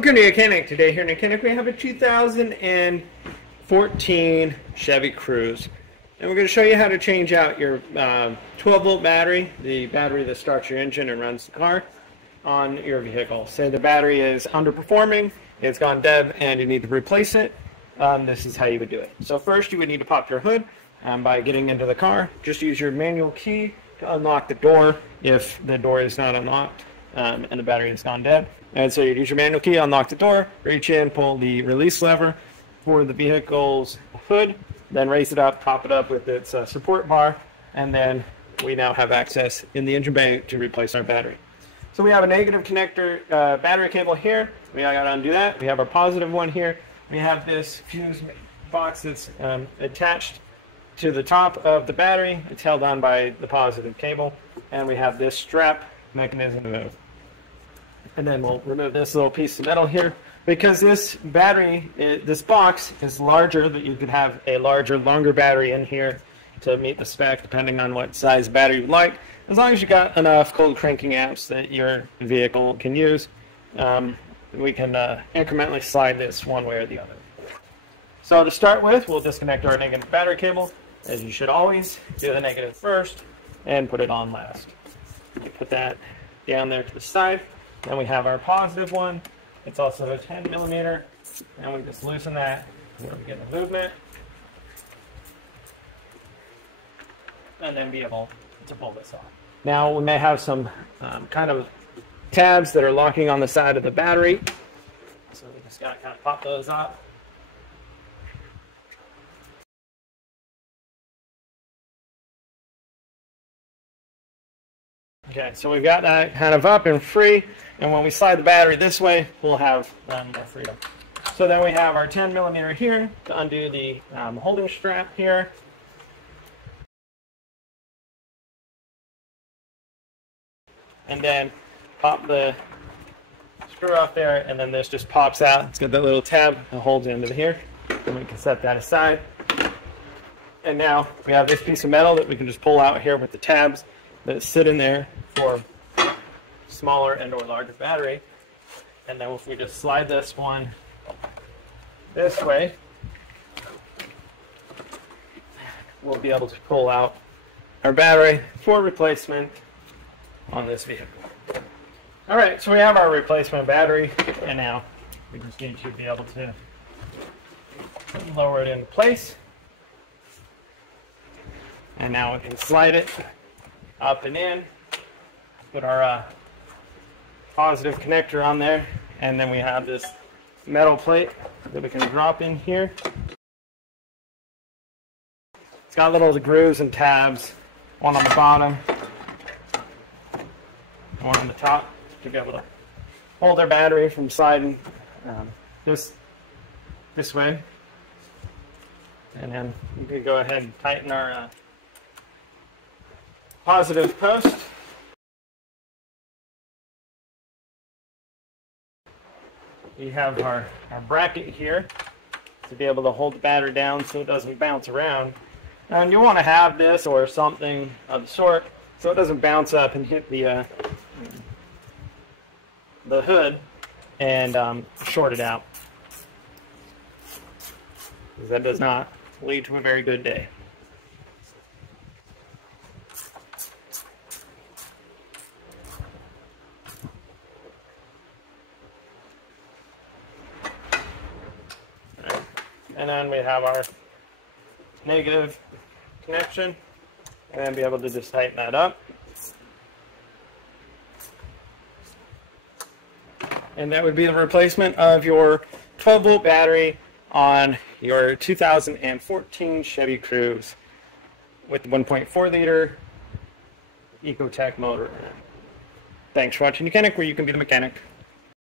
Welcome to YOUCANIC. Today here in YOUCANIC we have a 2014 Chevy Cruze. And we're going to show you how to change out your 12-volt battery, the battery that starts your engine and runs the car, on your vehicle. Say the battery is underperforming, it's gone dead, and you need to replace it. This is how you would do it. So first you would need to pop your hood by getting into the car. Just use your manual key to unlock the door if the door is not unlocked and the battery has gone dead. And so you use your manual key, unlock the door, reach in, pull the release lever for the vehicle's hood, then raise it up, pop it up with its support bar, and then we now have access in the engine bay to replace our battery. So we have a negative connector battery cable here. We got to undo that. We have our positive one here. We have this fuse box that's attached to the top of the battery. It's held on by the positive cable. And we have this strap mechanism to move. And then we'll remove this little piece of metal here. Because this battery, this box is larger, that you could have a larger, longer battery in here to meet the spec, depending on what size battery you'd like. As long as you got enough cold cranking amps that your vehicle can use, we can incrementally slide this one way or the other. So to start with, we'll disconnect our negative battery cable. As you should always, do the negative first and put it on last. You put that down there to the side. Then we have our positive one. It's also a 10 millimeter, and we just loosen that where we get the movement, and then be able to pull this off. Now we may have some kind of tabs that are locking on the side of the battery, so we just got to kind of pop those up. Okay, so we've got that kind of up and free, and when we slide the battery this way, we'll have more freedom. So then we have our 10 millimeter here to undo the holding strap here. And then pop the screw off there, and then this just pops out. It's got that little tab that holds into here, and we can set that aside. And now we have this piece of metal that we can just pull out here with the tabs that sit in there for smaller and or larger battery. And then if we just slide this one this way, we'll be able to pull out our battery for replacement on this vehicle. Alright, so we have our replacement battery, and now we just need to be able to lower it into place. And now we can slide it up and in, put our positive connector on there, and then we have this metal plate that we can drop in here. It's got little grooves and tabs, one on the bottom, one on the top, to be able to hold our battery from sliding this way. And then we can go ahead and tighten our positive post. We have our bracket here to be able to hold the battery down so it doesn't bounce around. And you want to have this or something of the sort so it doesn't bounce up and hit the hood and short it out, because that does not lead to a very good day. And then we have our negative connection, and then be able to just tighten that up. And that would be the replacement of your 12-volt battery on your 2014 Chevy Cruze with the 1.4 liter Ecotech motor. Thanks for watching YOUCANIC, where you can be the mechanic.